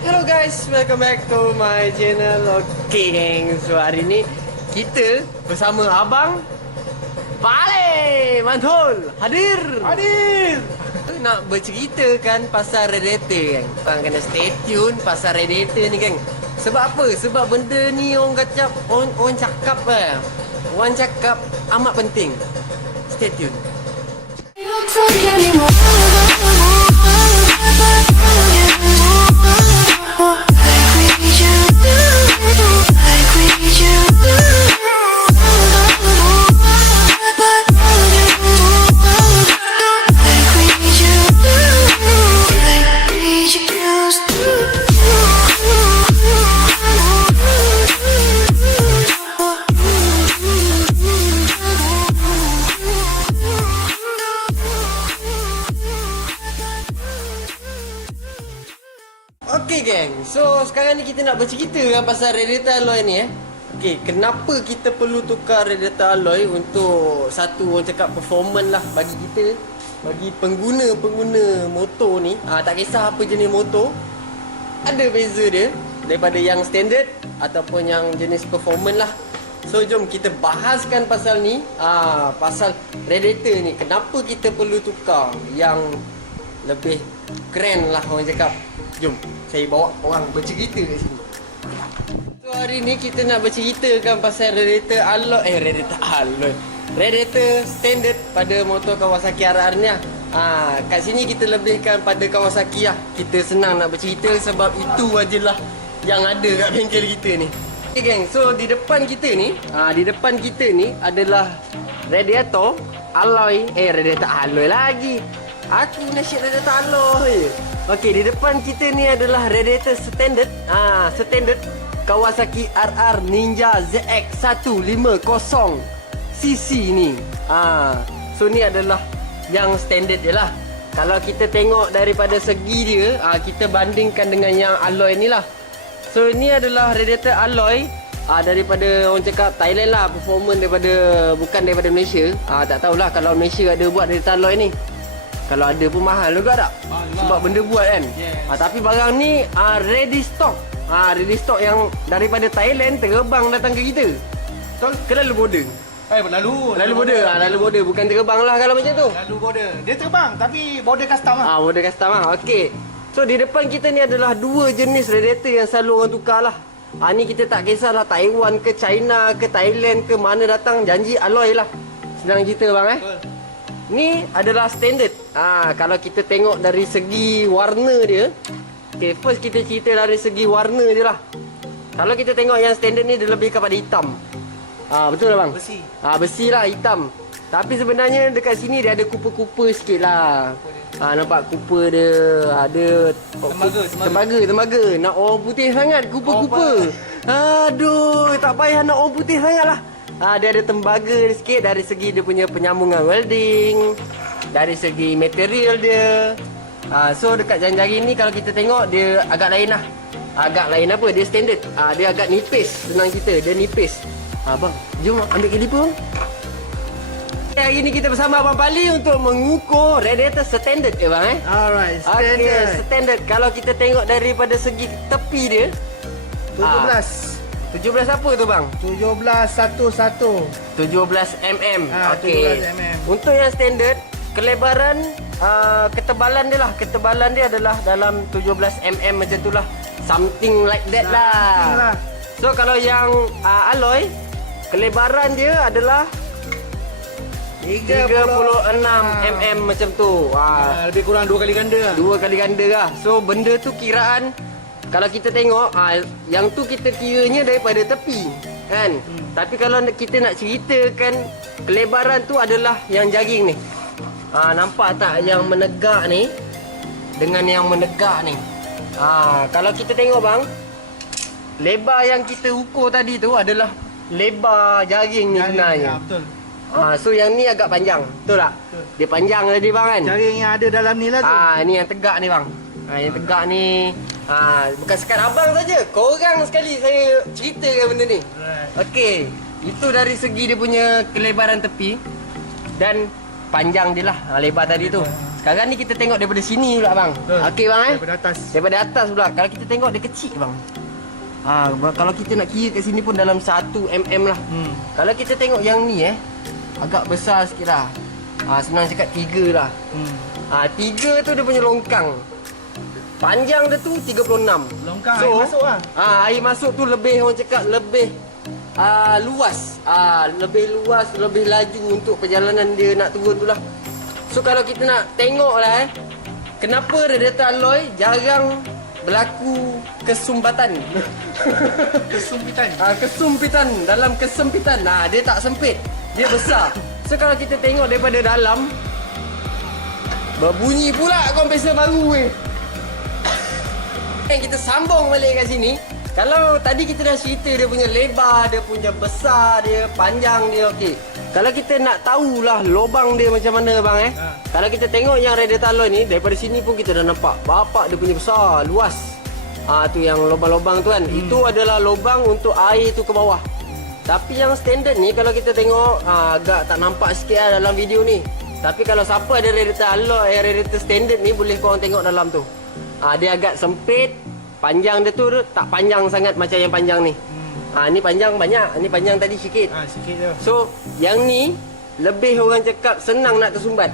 Hello guys, welcome back to my channel. Okay geng, so hari ni kita bersama abang Balik Mantul hadir. Nak berceritakan pasal radiator kan. Korang kena stay tune pasal radiator ni geng. Sebab apa? Sebab benda ni orang cakap Orang cakap amat penting. Stay tune. Okay geng, so sekarang ni kita nak bercerita kan pasal radiator aloy ni Okay, kenapa kita perlu tukar radiator aloy untuk satu orang cakap performance lah bagi kita, bagi pengguna motor ni. Tak kisah apa jenis motor, ada beza dia daripada yang standard ataupun yang jenis performance lah. So jom kita bahaskan pasal ni, pasal radiator ni. Kenapa kita perlu tukar yang lebih keren lah orang cakap. Jom, saya bawa orang bercerita kat sini. So hari ni kita nak berceritakan pasal radiator aloy, radiator standard pada motor Kawasaki RR ni lah. Kat sini kita lebihkan pada Kawasaki lah. Kita senang nak bercerita sebab itu ajalah yang ada kat bengkel kita ni. Okay geng, so di depan kita ni, adalah radiator aloy, radiator aloy lagi. Aku nasyid radiator aloy. Okey, di depan kita ni adalah radiator standard. Standard Kawasaki RR Ninja ZX 150cc ni. So ni adalah yang standard je lah. Kalau kita tengok daripada segi dia, kita bandingkan dengan yang aloy ni lah. So ni adalah radiator aloy daripada orang cakap Thailand lah. Performance bukan daripada Malaysia. Tak tahulah kalau Malaysia ada buat radiator aloy ni. Kalau ada pun mahal juga tak? Sebab benda buat kan? Tapi barang ni ready stock. Ready stock yang daripada Thailand terbang datang ke kita. Betul? Ke lalu border? Lalu border. Bukan terbang lah kalau macam tu. Lalu border. Dia terbang tapi border custom lah. Border custom lah. Okey. So di depan kita ni adalah dua jenis radiator yang selalu orang tukar lah. Ni kita tak kisahlah Taiwan ke China ke Thailand ke mana datang, janji aloy lah. Senang cerita bang Betul. Ni adalah standard. Kalau kita tengok dari segi warna dia. Okay, first kita cerita dari segi warna je lah. Kalau kita tengok yang standard ni, dia lebih kepada hitam. Betul lah bang? Besi. Besi lah, hitam. Tapi sebenarnya dekat sini dia ada kupa-kupa sikit lah. Nampak kupa dia ada tembaga. Nak orang putih sangat kupa-kupa. Aduh, tak payah nak orang putih sangat lah. Dia ada tembaga sikit dari segi dia punya penyambungan welding, dari segi material dia. So dekat jari-jari ni kalau kita tengok dia agak lain lah. Agak lain apa? Dia standard. Dia agak nipis, senang cerita. Dia nipis. Bang, jom ambil kaliper bang. Hari ni kita bersama Abang Bali untuk mengukur radiator standard bang Alright, standard. Okay, standard. Kalau kita tengok daripada segi tepi dia 17 apa tu bang? 1711. 17 mm. Okey. 17 mm. Untuk yang standard, kelebaran ketebalan dia adalah dalam 17 mm macam itulah. Something like that lah. So kalau yang aloy, kelebaran dia adalah 36 mm macam tu. Lebih kurang 2 kali ganda lah. 2 kali ganda lah. So benda tu kiraan, kalau kita tengok, yang tu kita kiranya daripada tepi kan. Tapi kalau kita nak ceritakan kelebaran tu adalah yang jaring ni. Nampak tak yang menegak ni dengan yang menegak ni. Kalau kita tengok bang, lebar yang kita ukur tadi tu adalah lebar jaring ni sebenarnya. Betul. So yang ni agak panjang, betul tak? Betul. Dia panjang tadi bang kan. Jaring yang ada dalam ni lah tu. Ni yang tegak ni bang. Yang tegak ni bukan sekadar abang saja, korang sekali saya ceritakan benda ni. Okey, itu dari segi dia punya kelebaran tepi dan panjang dia lah, lebar tadi tu. Sekarang ni kita tengok daripada sini pula bang. Okey bang Daripada atas. Daripada atas pula. Kalau kita tengok dia kecil bang. Kalau kita nak kira kat sini pun dalam 1 mm lah. Kalau kita tengok yang ni agak besar sikit lah. Senang cakap 3 lah. 3 tu dia punya longkang. Panjang dia tu 36. Longkang air masuk lah. Air masuk tu lebih orang cakap lebih luas. Lebih luas, lebih laju untuk perjalanan dia nak turun tu lah. So kalau kita nak tengok lah kenapa radiator aloy jarang berlaku kesumbatan. Kesumpitan. Kesumpitan. Dalam kesempitan. Dia tak sempit. Dia besar. So kalau kita tengok daripada dalam, berbunyi pula kompresor baru Kita sambung balik kat sini. Kalau tadi kita dah cerita dia punya lebar, dia punya besar, dia panjang dia okey. Kalau kita nak tahulah lubang dia macam mana bang Kalau kita tengok yang radiator aloy ni daripada sini pun kita dah nampak bapak dia punya besar, luas. Tu yang lubang-lubang tu kan. Itu adalah lubang untuk air tu ke bawah. Tapi yang standard ni kalau kita tengok agak tak nampak sikit lah dalam video ni. Tapi kalau siapa ada radiator aloy, radiator standard ni boleh korang tengok dalam tu. Dia agak sempit. Panjang dia tu tak panjang sangat macam yang panjang ni. Ni panjang banyak. Ni panjang tadi sikit. Sikit je. So, yang ni lebih orang cakap senang nak tersumbat.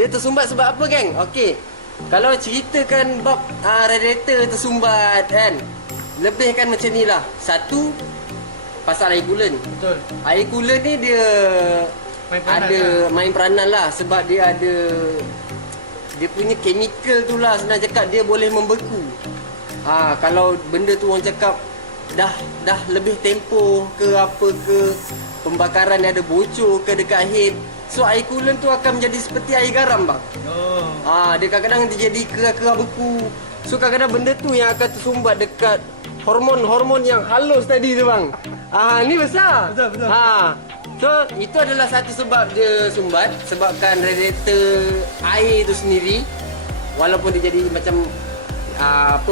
Dia tersumbat sebab apa geng? Okey. Kalau ceritakan bab radiator tersumbat kan, lebih kan macam ni lah. Satu, pasal air coolant. Betul. Air coolant ni dia main peranan lah. Sebab dia ada dia punya chemical tu lah, senang cakap dia boleh membeku. Kalau benda tu orang cakap dah lebih tempoh ke apa ke, pembakaran dia ada bocor ke dekat head, so air coolant tu akan menjadi seperti air garam bang. Dia kadang-kadang dia jadi kerah-kerah beku. So kadang-kadang benda tu yang akan tersumbat dekat hormon-hormon yang halus tadi tu bang. Ni besar. Betul. So itu adalah satu sebab dia sumbat, sebabkan radiator air tu sendiri walaupun dia jadi macam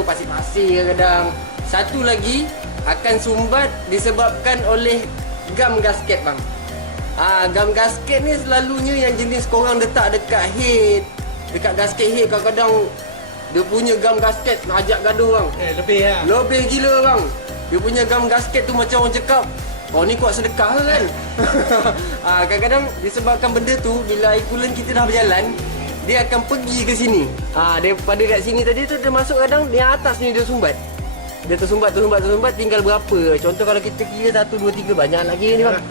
pasir-pasir kadang. Satu lagi akan sumbat disebabkan oleh gam gasket bang. Gam gasket ni selalunya yang jenis korang letak dekat head, dekat gasket head. Kadang-kadang dia punya gam gasket nak ajak gaduh bang. Lebih lah. Lebih gila bang. Dia punya gam gasket tu macam orang cakap, oh ni kuat sedekah ke kan. Kadang-kadang disebabkan benda tu, bila air coolant kita dah berjalan, dia akan pergi ke sini. Daripada kat sini tadi tu dia masuk, kadang yang atas ni dia sumbat. Dia tersumbat, tinggal berapa. Contoh kalau kita kira 1, 2, 3, banyak lagi ni bang.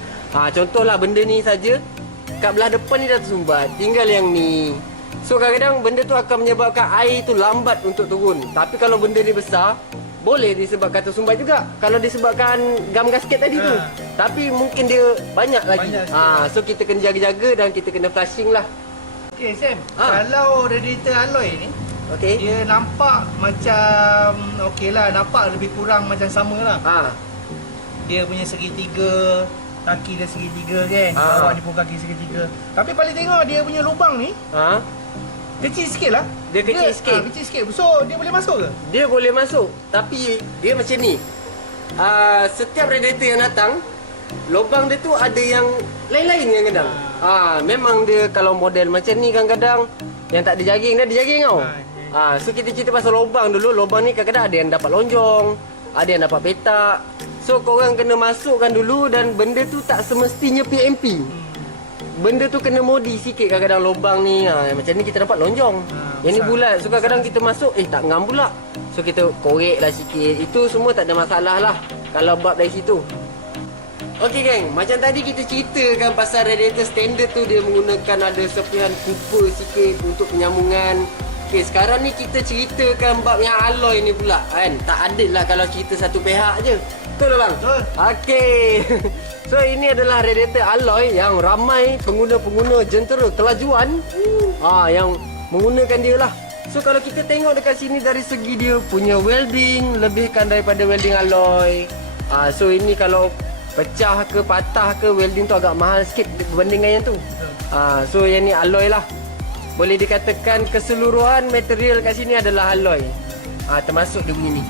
Contohlah benda ni saja, kat belah depan ni dah tersumbat, tinggal yang ni. So kadang-kadang benda tu akan menyebabkan air tu lambat untuk turun. Tapi kalau benda ni besar, boleh disebabkan tersumbat juga kalau disebabkan gam gasket tadi tu. Tapi mungkin dia banyak lagi. So kita kena jaga-jaga dan kita kena flushing lah. Okey Sam, kalau radiator aloy ni, dia nampak macam okeylah, nampak lebih kurang macam sama lah. Dia punya segitiga, kaki dia segitiga kan, bawah ni pun kaki segitiga. Tapi paling tengok dia punya lubang ni kecil sikit lah. Dia kecil sikit. Kecil sikit. So dia boleh masuk ke? Dia boleh masuk. Tapi dia macam ni. Setiap radiator yang datang, lubang dia tu ada yang lain-lain kadang-kadang. Memang dia kalau model macam ni kadang-kadang yang tak ada jaring, dia ada jaring tau. So kita cerita pasal lubang dulu. Lubang ni kadang-kadang ada yang dapat lonjong, ada yang dapat petak. So korang kena masukkan dulu, dan benda tu tak semestinya PMP. Benda tu kena modi sikit kadang-kadang lubang ni. Macam ni kita dapat lonjong. Yang ni bulat. So kadang-kadang kita masuk, tak ngam pula. So kita korek lah sikit. Itu semua tak ada masalah lah kalau bab dari situ. Okey geng, macam tadi kita ceritakan pasal radiator standard tu, dia menggunakan ada serpihan cooper sikit untuk penyambungan. Okey, sekarang ni kita ceritakan bab yang aloy ni pula kan. Tak adil lah kalau cerita satu pihak je. Betul tak bang? Betul. Okey. So ini adalah radiator aloy yang ramai pengguna-pengguna jentera kelajuan yang menggunakan dia lah. So kalau kita tengok dekat sini dari segi dia punya welding, lebihkan daripada welding aloy. So ini kalau pecah ke patah ke, welding tu agak mahal sikit berbanding dengan yang tu. So yang ni aloy lah. Boleh dikatakan keseluruhan material kat sini adalah aloy. Termasuk dia punya ni,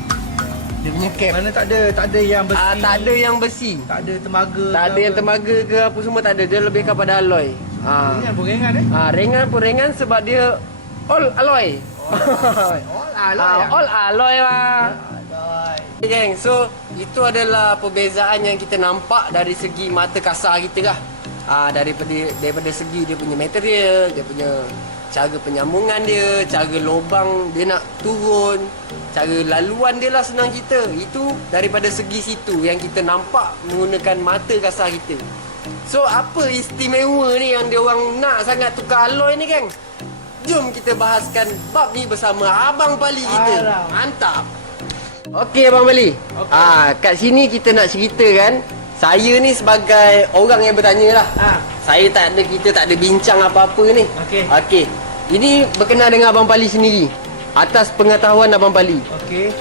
dia punya cap. Mana tak ada yang besi. Tak ada yang besi. Tak ada tembaga. Tak ada yang tembaga ke apa semua, tak ada. Dia lebih kepada aloy. Ringan pun ringan Ringan pun ringan sebab dia all aloy. All aloy lah. Okay, geng. So itu adalah perbezaan yang kita nampak dari segi mata kasar kita lah. Daripada segi dia punya material, dia punya cara penyambungan dia, cara lubang dia nak turun, cara laluan dia lah senang kita. Itu daripada segi situ yang kita nampak menggunakan mata kasar kita. So apa istimewa ni yang dia orang nak sangat tukar aloy ni, geng? Jom kita bahaskan bab ni bersama Abang Pali kita. Mantap. Okey Abang Pali. Kat sini kita nak ceritakan, saya ni sebagai orang yang bertanya lah. Kita tak ada bincang apa-apa ni. Okey. Ini berkenaan dengan Abang Pali sendiri. Atas pengetahuan Abang Pali.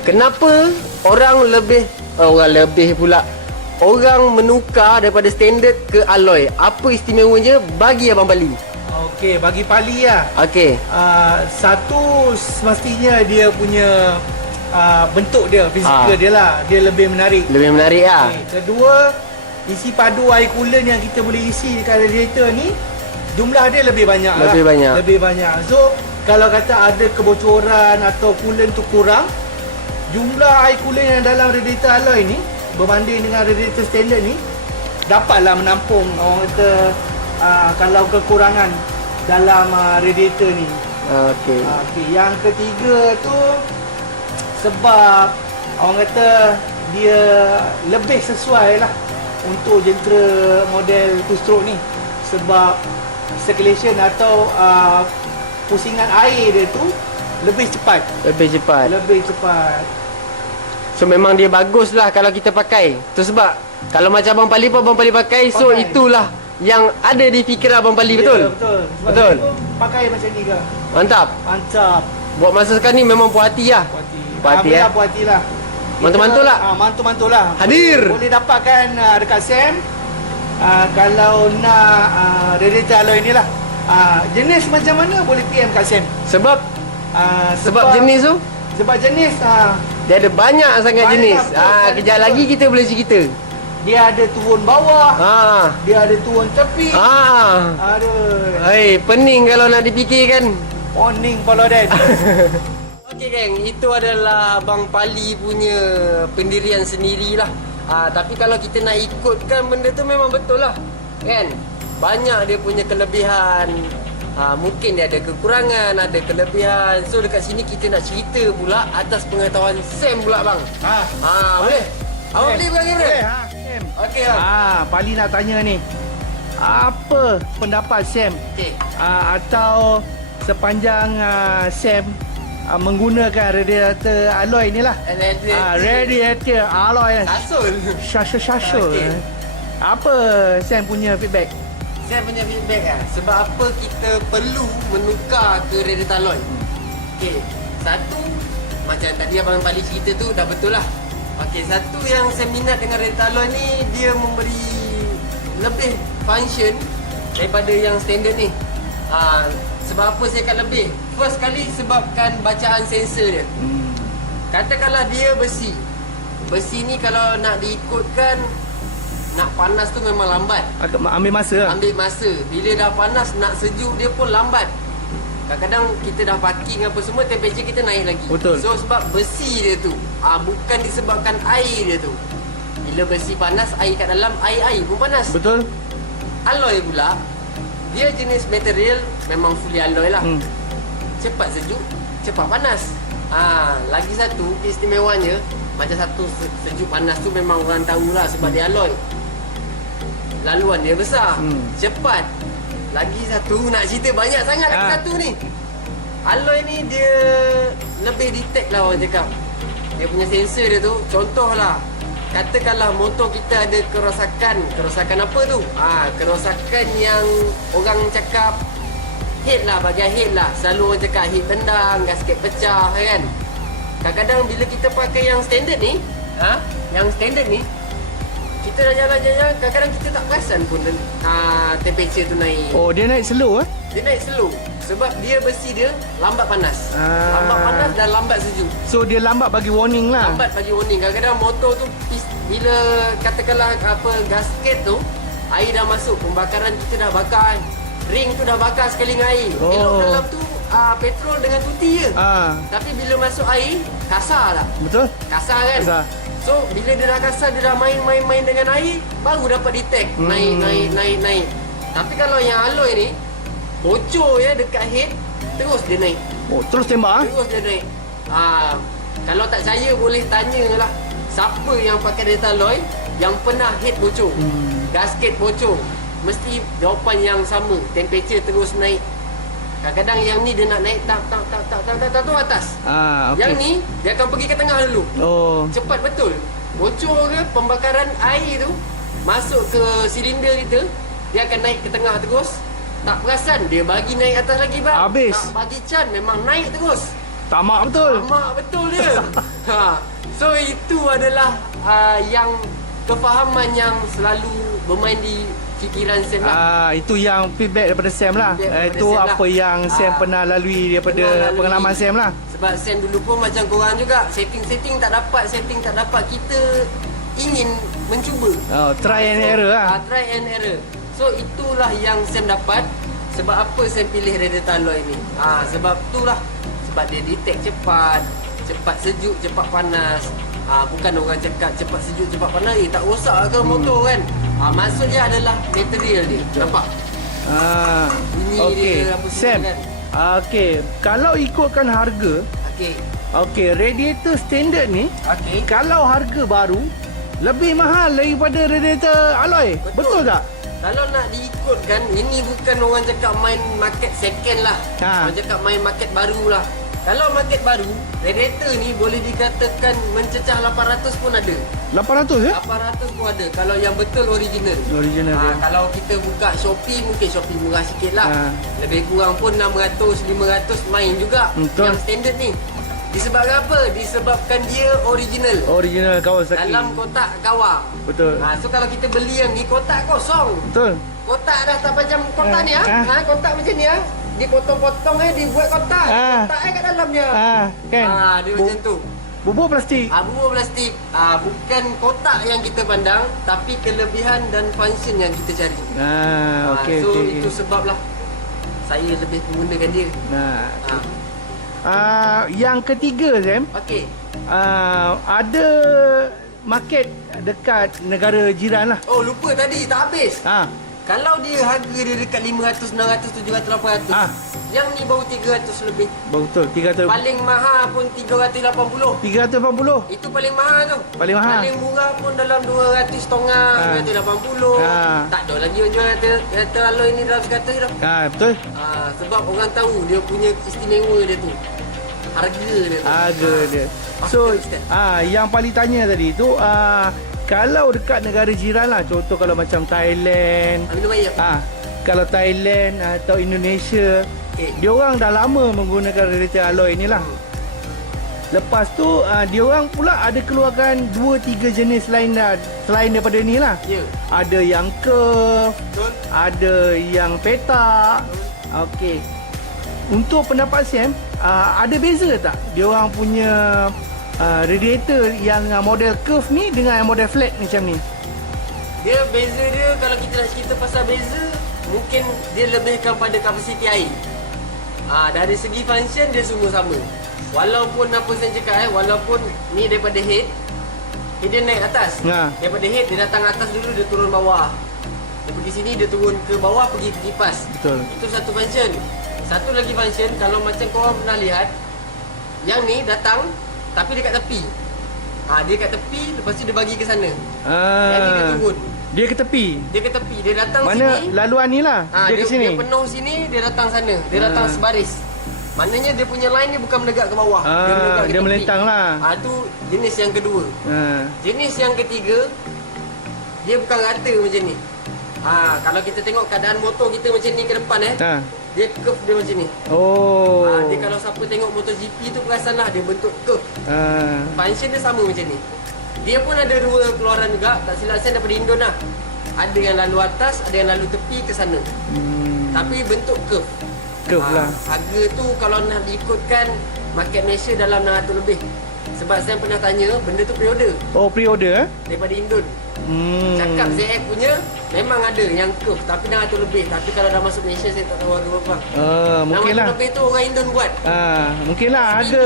Kenapa orang menukar daripada standard ke aloy? Apa istimewanya bagi Abang Pali? Okey, bagi Pali lah. Satu, semestinya dia punya bentuk dia, fizikal dia lah. Dia lebih menarik. Lah. Kedua, isi padu air coolant yang kita boleh isi dekat radiator ni, jumlah dia lebih banyak. Lebih banyak. So, kalau kata ada kebocoran atau coolant tu kurang, jumlah air coolant yang dalam radiator aloy ni berbanding dengan radiator standard ni dapatlah menampung orang kata kalau kekurangan dalam radiator ni. Yang ketiga tu sebab orang kata dia lebih sesuai lah untuk jentera model two-stroke ni, sebab circulation atau pusingan air dia tu lebih cepat. So memang dia bagus lah kalau kita pakai. Tu sebab kalau macam Abang Pali pakai, so itulah yang ada di fikiran Abang Pali. Betul? Betul. Pakai macam ni ke? Mantap. Buat masa sekarang ni memang puas hati lah. Puas hati lah. Mantul-mantul lah. Mantul-mantul lah. Hadir. Boleh dapatkan dekat SAM. Kalau nak radiator aloy ni lah. Jenis macam mana boleh PM kat SAM. Sebab jenis tu? Sebab jenis dia ada banyak sangat jenis. Kejap lagi kita boleh cerita. Dia ada turun bawah. Dia ada turun tepi. Pening kalau nak dipikirkan. Pening pala dan. Okey geng, itu adalah Abang Pali punya pendirian sendirilah. Tapi kalau kita nak ikutkan benda tu memang betul lah. Kan? Banyak dia punya kelebihan. Mungkin dia ada kekurangan, ada kelebihan. So dekat sini kita nak cerita pula atas pengetahuan Sam pula bang. Boleh? Abang Pali bagi boleh? Okey bang. Pali nak tanya ni, apa pendapat Sam atau sepanjang Sam menggunakan radiator aloy ni lah. Radiator aloy. Sasul. Apa Sam punya feedback? Saya punya feedback lah. Sebab apa kita perlu menukar ke radiator aloy? Okey, satu, macam tadi Abang Pali cerita tu dah betul lah. Okey, satu yang saya minat dengan radiator aloy ni, dia memberi lebih function daripada yang standard ni. Sebab apa saya kata lebih? First kali sebabkan bacaan sensor dia. Katakanlah dia besi. Besi ni kalau nak diikutkan, nak panas tu memang lambat. Ambil masa. Bila dah panas, nak sejuk dia pun lambat. Kadang-kadang kita dah parking apa semua, temperature kita naik lagi. Betul. So sebab besi dia tu, bukan disebabkan air dia tu. Bila besi panas, air kat dalam, air pun panas. Betul. Aloy pula, dia jenis material memang fully aloy lah. Cepat sejuk, cepat panas. Lagi satu istimewanya, macam satu sejuk panas tu memang orang tahulah sebab dia aloy. Laluan dia besar, cepat. Lagi satu nak cerita banyak sangat lagi satu ni. Aloy ni dia lebih detect lah orang cakap. Dia punya sensor dia tu, contohlah, katakanlah motor kita ada kerosakan apa tu? Kerosakan yang orang cakap head lah, bahagian head lah. Selalu orang cakap head tendang, gasket pecah kan. Kadang-kadang bila kita pakai yang standard ni, kita dah jalan-jalan, kadang-kadang kita tak perasan pun temperature tu naik. Oh, dia naik slow Dia naik slow. Sebab dia besi dia lambat panas. Lambat panas dan lambat sejuk. So dia lambat bagi warning lah. Kadang-kadang motor tu bila katakanlah gasket tu, air dah masuk, pembakaran kita dah bakar kan. ring tu dah bakar sekali dengan air. Elok dalam tu petrol dengan tuti je. Tapi bila masuk air, kasar tak? Betul? Kasar kan? Kasar. So bila dia dah kasar, dia dah main dengan air, baru dapat detect naik. Tapi kalau yang aloy ni, bocor ya dekat head, terus dia naik. Oh, terus tembak? Terus dia naik. Kalau tak percaya boleh tanyalah siapa yang pakai radiator aloy yang pernah head bocor, gasket bocor, mesti jawapan yang sama, temperature terus naik. Kadang-kadang yang ni dia nak naik tak tu atas. Okay. Yang ni dia akan pergi ke tengah dulu. Cepat betul. Bocor ke pembakaran air tu masuk ke silinder kita, dia akan naik ke tengah terus. Tak perasan dia bagi naik atas lagi bang. Habis. Tak bagi can memang naik terus. Tamak betul. Tamak betul dia. So itu adalah yang kefahaman yang selalu bermain di fikiran Sam lah. Itu yang feedback daripada Sam lah. Itu Sam apa lah. yang Sam pernah lalui daripada pengalaman Sam lah. Sebab Sam dulu pun macam korang juga, setting tak dapat, kita ingin mencuba. Try and error lah. Try and error. So itulah yang Sam dapat. Sebab apa Sam pilih radiator aloy ni? Sebab itulah. Sebab dia detect cepat sejuk, cepat panas. Bukan orang cakap cepat sejuk, cepat panas, tak rosak ke motor kan? Maksudnya adalah material dia. Nampak? Bunyi Okey. dia apa Sam. kan? Okey, kalau ikutkan harga, okey, radiator standard ni, kalau harga baru lebih mahal daripada radiator aloy. Betul tak? Kalau nak diikutkan, ini bukan orang cakap main market second lah. Orang cakap main market baru lah. Kalau market baru, radiator ni boleh dikatakan mencecah 800 pun ada. 800 ya? 800 pun ada kalau yang betul original. Kalau kita buka Shopee, mungkin Shopee murah sikit lah. Lebih kurang pun 600, 500 main juga. Betul. Yang standard ni. Disebabkan apa? Disebabkan dia original. Original Kawasaki. Dalam kotak kawar. Betul. So kalau kita beli yang ni, kotak kosong. Betul. Kotak dah tak macam kotak ni kotak macam ni dia potong-potong dibuat kotak. Kotak kat dalamnya. Kan? Dia macam tu. Bubur plastik. Bubur plastik. Bukan kotak yang kita pandang, tapi kelebihan dan function yang kita cari. So itu sebablah saya lebih menggunakan dia. Yang ketiga Sam, ada market dekat negara jiran lah. Oh lupa tadi, tak habis. Kalau dia harga dia dekat 500, 600, 700, 800, yang ni baru 300 lebih. Betul, 300. Paling mahal pun 380. 380. Itu paling mahal tu. Paling mahal. Paling murah pun dalam 200 setengah, 280. Tak ada lagi orang jual radiator aloy ni dalam 100 dah. Betul. Sebab orang tahu dia punya istimewa dia tu. Harga dia tu. Harga dia. So, yang paling tanya tadi tu, kalau dekat negara jiran lah, contoh kalau macam Thailand, kalau Thailand atau Indonesia, diorang dah lama menggunakan radiator aloy ni lah. Lepas tu, diorang pula ada keluarkan 2-3 jenis lain dah, selain daripada ni lah. Ada yang curve, ada yang petak. Okey. Untuk pendapat Sam, ada beza tak diorang punya radiator yang model curve ni dengan model flat macam ni? Dia beza dia, kalau kita nak cerita pasal beza, mungkin dia lebihkan pada kapasiti air. Dari segi function dia semua sama. Walaupun apa saya cakap walaupun ni daripada head, dia naik atas. Daripada head dia datang atas dulu, dia turun bawah. Dia pergi sini, dia turun ke bawah, pergi ke kipas. Betul. Itu satu function. Satu lagi function, kalau macam korang pernah lihat, yang ni datang tapi dekat tepi. Dia kat tepi, lepas tu dia bagi ke sana. Jadi dia turun. Dia ke tepi. Dia datang mana sini. Mana laluan ni lah. Dia ke sini. Dia penuh sini, dia datang sana. Dia datang sebaris. Maknanya dia punya line ni bukan menegak ke bawah. Dia menegak ke dia tepi. melentang lah. Itu jenis yang kedua. Jenis yang ketiga, dia bukan rata macam ni. Kalau kita tengok keadaan motor kita macam ni ke depan dia curve dia macam ni. Dia kalau siapa tengok MotoGP tu perasan lah, dia bentuk curve. Function dia sama macam ni. Dia pun ada dua keluaran juga, tak silap saya daripada Indon lah. Ada yang lalu atas, ada yang lalu tepi ke sana. Tapi bentuk curve. Curve lah. Harga tu kalau nak diikutkan market Malaysia dalam 600 lebih. Sebab Sebab saya pernah tanya, benda tu pre-order. Oh, pre-order Daripada Indon. Cakap ZF punya memang ada yang curve tapi 600 lebih. Tapi kalau dah masuk Malaysia saya tak tahu harga berapa. Mungkin lah. 600 lebih tu orang Indon buat. Mungkin lah ada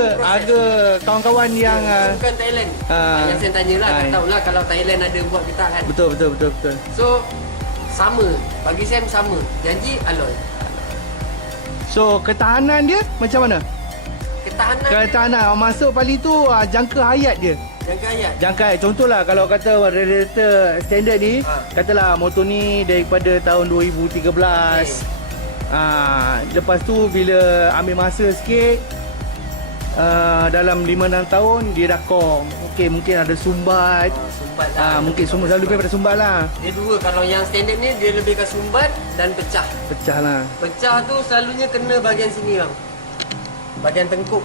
kawan-kawan yang bukan Thailand. Yang saya tanya lah, tak tahulah kalau Thailand ada buat ke tak kan. Betul. So sama, bagi saya sama. Janji aloy. So ketahanan dia macam mana? Ketahanan masuk pali tu jangka hayat dia. Jangka hayat. Contohlah kalau kata radiator standard ni, katalah motor ni daripada tahun 2013. Lepas tu bila ambil masa sikit, dalam 5-6 tahun dia dah kong. Okey, mungkin ada sumbat. Sumbat lah. Mungkin sumbat selalu lebih pada sumbat lah. Dia dua, kalau yang standard ni dia lebih ke sumbat dan pecah. Pecah lah. Pecah tu selalunya kena bahagian sini bang. Bahagian tengkuk.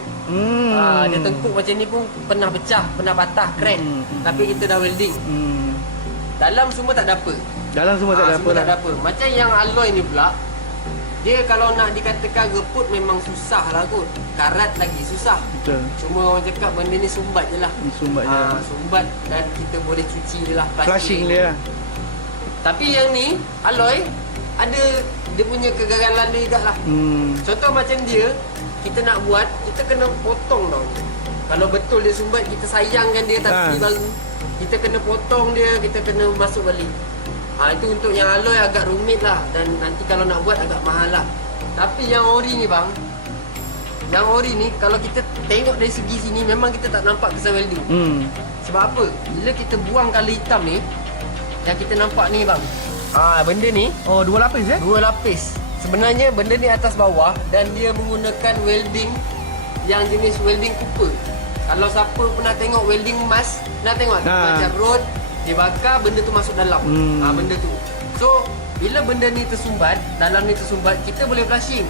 Dia tengkuk macam ni pun pernah pecah, pernah patah, crack. Tapi kita dah welding. Dalam semua tak ada apa. Dalam semua tak ada apa lah. Macam yang aloy ni pula, dia kalau nak dikatakan reput memang susah lah kot. Karat lagi susah. Betul. Cuma orang cakap benda ni sumbat je lah. Sumbat je. Sumbat dan kita boleh cuci dia lah. Flushing dia lah. Tapi yang ni, aloy, ada dia punya kegagalan dia juga lah. Contoh macam dia, kita nak buat, kita kena potong tau. Kalau betul dia sumbat, kita sayangkan dia tak beli baru. Kita kena potong dia, kita kena masuk balik. Itu untuk yang aloy agak rumit lah. Dan nanti kalau nak buat agak mahal lah. Tapi yang ori ni bang, yang ori ni kalau kita tengok dari segi sini, memang kita tak nampak kesan welding. Sebab apa? Bila kita buang colour hitam ni, yang kita nampak ni bang, benda ni, dua lapis dua lapis. Sebenarnya benda ni atas bawah dan dia menggunakan welding yang jenis welding cooper. Kalau siapa pernah tengok welding emas, nak tengok macam rod dia bakar, benda tu masuk dalam. Benda tu. So, bila benda ni tersumbat, dalam ni tersumbat, kita boleh flushing.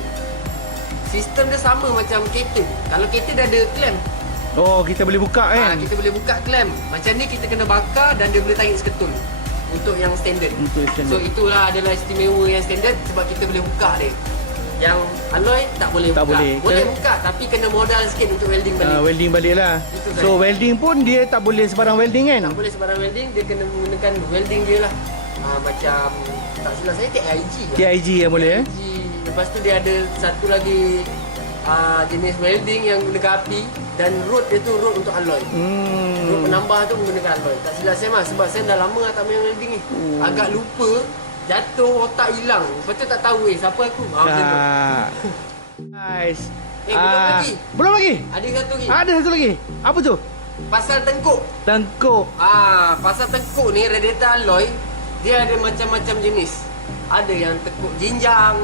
Sistem dia sama macam kereta. Kalau kereta dah ada clamp. Kita boleh buka kan? Kita boleh buka clamp. Macam ni kita kena bakar dan dia boleh tarik seketul. Untuk yang standard. So itulah adalah istimewa yang standard sebab kita boleh buka dia. Yang aloy tak boleh buka. Boleh buka tapi kena modal sikit untuk welding balik. Welding balik lah. So welding pun dia tak boleh sebarang welding kan? Tak boleh sebarang welding, dia kena menggunakan welding dia lah. Macam tak silap saya TIG. TIG yang boleh Lepas tu dia ada satu lagi jenis welding yang guna api dan rod dia tu rod untuk aloy. Rod penambah tu menggunakan aloy. Tak silap saya mas, sebab saya dah lama tak main welding ni. Agak lupa, jatuh otak hilang. Lepas tu tak tahu siapa aku. Macam tu. Nice. Belum lagi. Belum lagi? Ada satu lagi. Ada satu lagi. Apa tu? Pasal tengkuk. Pasal tengkuk ni radiator aloy dia ada macam-macam jenis. Ada yang tekuk jinjang.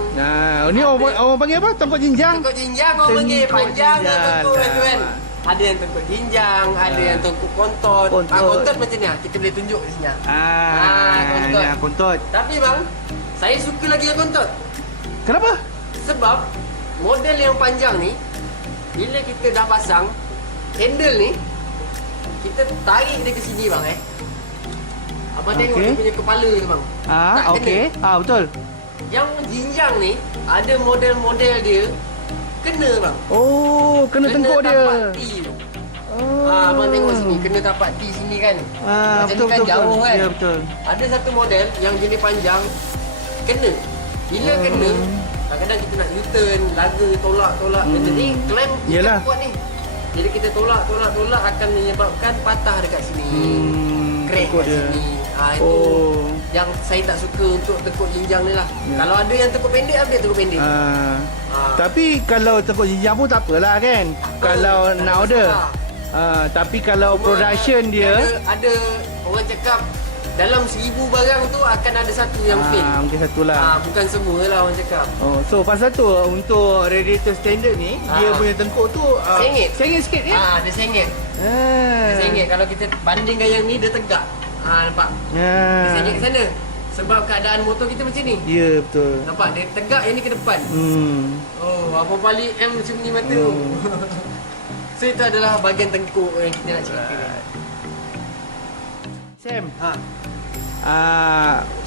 Ni orang panggil apa? Tengkuk jinjang? Tengkuk jinjang orang panggil. Panjang ke tengkuk tu kan. Ada yang tengkuk jinjang, ada yang tengkuk kontot. Kontot macam ni kita boleh tunjuk di sini. Kontot. Tapi bang, saya suka lagi yang kontot. Kenapa? Sebab model yang panjang ni, bila kita dah pasang handle ni, kita tarik dia ke sini bang Abang tengok dia punya kepala tu bang. Okey. Betul. Yang jinjang ni ada model-model dia kena bang. Kena tengkuk dia. Abang tengok sini kena tapak T sini kan. Macam betul, ni kan betul, jauh betul. kan. Ya betul. Ada satu model yang jenis panjang kena. Bila kena, kadang-kadang kita nak U-turn, laga tolak. Benda ni clamp kita kuat ni. Jadi kita tolak akan menyebabkan patah dekat sini. Crack kat sini. Itu yang saya tak suka untuk tekuk jinjang ni lah. Kalau ada yang tekuk pendek, ambil tekuk pendek. Tapi kalau tekuk jinjang pun tak apalah kan. Kalau nak order. Tapi kalau production dia ada orang cakap dalam 1000 barang tu akan ada satu yang fail. Mungkin satulah. Bukan semua lah orang cakap. So pasal tu untuk radiator standard ni dia punya tengkuk tu sengit sikit ni. Dia sengit. Dia sengit. Kalau kita bandingkan yang ni dia tegak. Nampak? Dia sengit ke sana. Sebab keadaan motor kita macam ni. Ya betul. Nampak dia tegak yang ni ke depan. Apa balik macam ni mata tu. So itu adalah bahagian tengkuk yang kita nak cerita. Sam.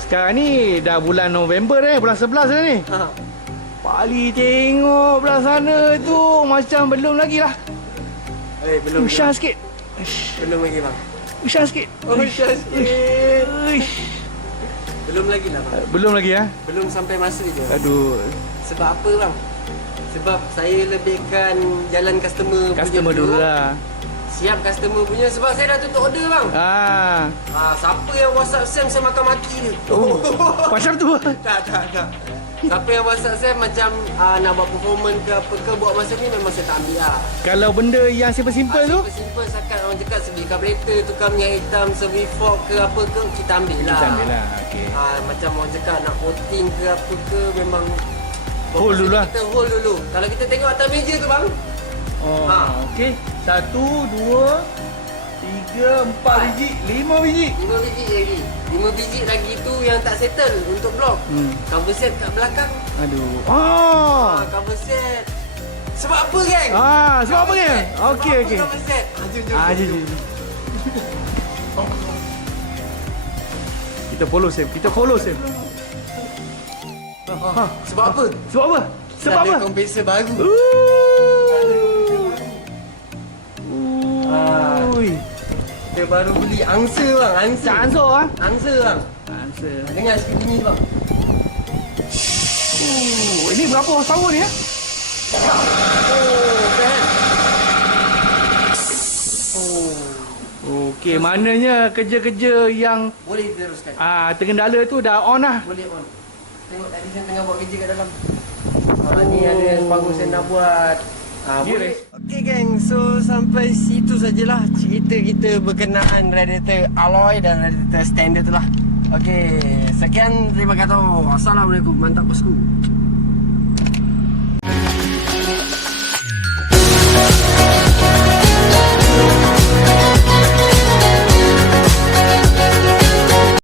Sekarang ni dah bulan November bulan 11 dah ni. Pali tengok belah sana tu macam belum lagi lah. Belum. Susah sikit. Belum lagi bang. Usah sikit. Usah sikit. Belum lagi lah bang. Belum lagi ya? Belum sampai masa je. Aduh. Sebab apa bang? Sebab saya lebihkan jalan customer Customer punya dulu lah. Siap customer punya sebab saya dah tutup order bang. Siapa yang WhatsApp Sam saya makan maki dia. Macam tu. Tak. Siapa yang WhatsApp saya macam nak buat performance ke apa ke buat masa ni memang saya tak ambil lah. Kalau benda yang simple-simple tu? Simple sakat orang cakap servis carburetor, tukar minyak hitam, servis fork ke apa ke kita ambil lah. Kita ambil lah, okey. Macam orang cakap nak coating ke apa ke memang hold dulu lah. Kita hold dulu. Kalau kita tengok atas meja tu bang. Okey. 1, 2, 3, 4 biji, 5 biji. 5 biji lagi. 5 biji lagi tu yang tak settle untuk blok. Cover set kat belakang. Aduh. Cover set. Sebab apa geng? Sebab apa geng? Okey. Cover set. Jom. Kita follow Sam. Sebab apa? Sebab apa? Ada kompresor baru. Kita baru beli angsa bang. Angsa bang. Dengar sikit bunyi bang. Ini berapa horsepower ni ya? Kan? Okey, maknanya kerja-kerja yang Boleh diteruskan. terkendala tu dah on lah. Boleh on. Tengok tadi saya tengah buat kerja kat dalam. Ni ada yang bagus saya nak buat. Boleh. Okey geng, so sampai situ sajalah cerita kita berkenaan radiator aloy dan radiator standard tu lah. Okey, sekian, terima kasih. Assalamualaikum, mantap bosku.